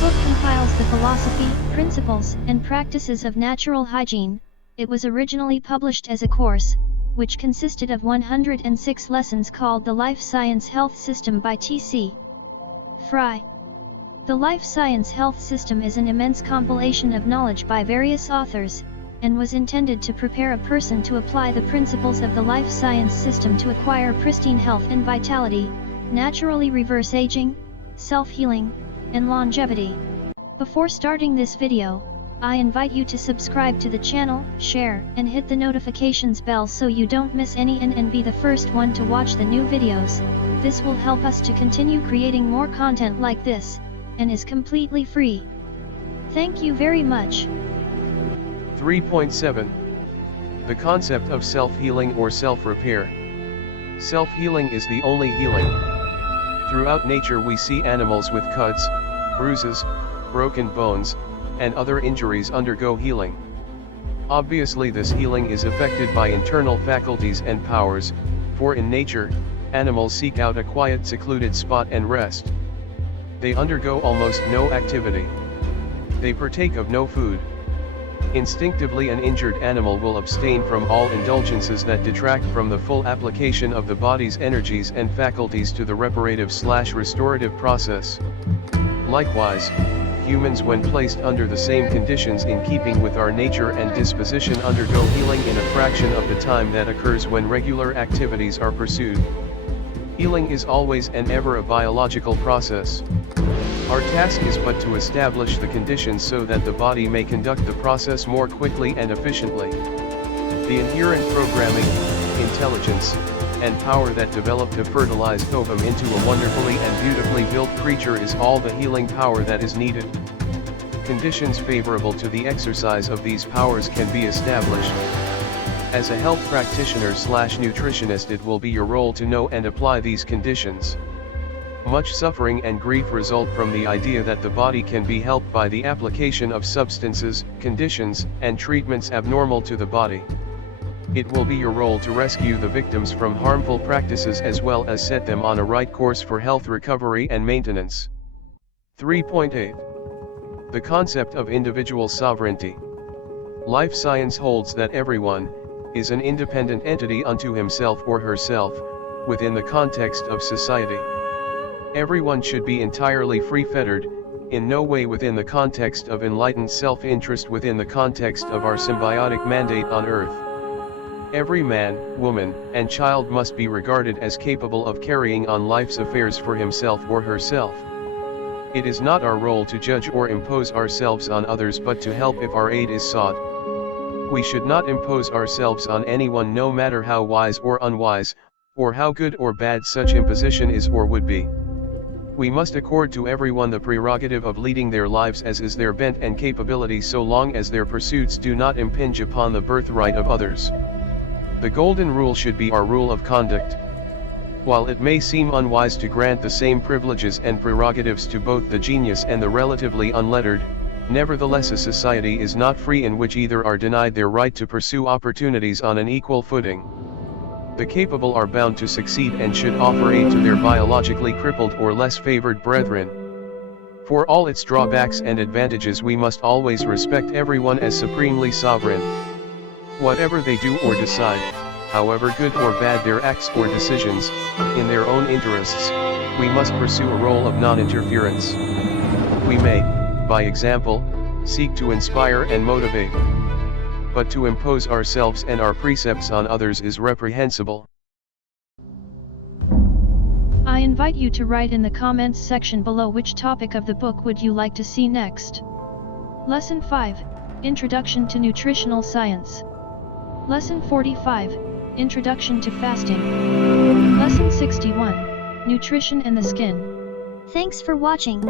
book compiles the philosophy, principles, and practices of natural hygiene. It was originally published as a course, which consisted of 106 lessons called The Life Science Health System by T.C. Fry. The Life Science Health System is an immense compilation of knowledge by various authors, and was intended to prepare a person to apply the principles of the life science system to acquire pristine health and vitality, naturally reverse aging, self-healing, and longevity. Before starting this video, I invite you to subscribe to the channel, share, and hit the notifications bell so you don't miss any and be the first one to watch the new videos. This will help us to continue creating more content like this, and is completely free. Thank you very much. 3.7. The concept of self-healing or self-repair. Self-healing is the only healing. Throughout nature we see animals with cuts, bruises, broken bones, and other injuries undergo healing. Obviously this healing is affected by internal faculties and powers, for in nature, animals seek out a quiet secluded spot and rest. They undergo almost no activity. They partake of no food. Instinctively an injured animal will abstain from all indulgences that detract from the full application of the body's energies and faculties to the reparative/restorative process. Likewise, humans when placed under the same conditions in keeping with our nature and disposition undergo healing in a fraction of the time that occurs when regular activities are pursued. Healing is always and ever a biological process. Our task is but to establish the conditions so that the body may conduct the process more quickly and efficiently. The inherent programming, intelligence, and power that develop to fertilize ovum into a wonderfully and beautifully built creature is all the healing power that is needed. Conditions favorable to the exercise of these powers can be established. As a health practitioner/nutritionist, it will be your role to know and apply these conditions. Much suffering and grief result from the idea that the body can be helped by the application of substances, conditions, and treatments abnormal to the body. It will be your role to rescue the victims from harmful practices as well as set them on a right course for health recovery and maintenance. 3.8. The concept of individual sovereignty. Life science holds that everyone is an independent entity unto himself or herself, within the context of society. Everyone should be entirely free-fettered, in no way within the context of enlightened self-interest within the context of our symbiotic mandate on earth. Every man, woman, and child must be regarded as capable of carrying on life's affairs for himself or herself. It is not our role to judge or impose ourselves on others but to help if our aid is sought. We should not impose ourselves on anyone no matter how wise or unwise, or how good or bad such imposition is or would be. We must accord to everyone the prerogative of leading their lives as is their bent and capability so long as their pursuits do not impinge upon the birthright of others. The golden rule should be our rule of conduct. While it may seem unwise to grant the same privileges and prerogatives to both the genius and the relatively unlettered, nevertheless a society is not free in which either are denied their right to pursue opportunities on an equal footing. The capable are bound to succeed and should offer aid to their biologically crippled or less favored brethren. For all its drawbacks and advantages we must always respect everyone as supremely sovereign. Whatever they do or decide, however good or bad their acts or decisions, in their own interests, we must pursue a role of non-interference. We may, by example, seek to inspire and motivate. But to impose ourselves and our precepts on others is reprehensible. I invite you to write in the comments section below which topic of the book would you like to see next. Lesson 5, Introduction to Nutritional Science. Lesson 45, Introduction to Fasting. Lesson 61, Nutrition and the Skin. Thanks for watching.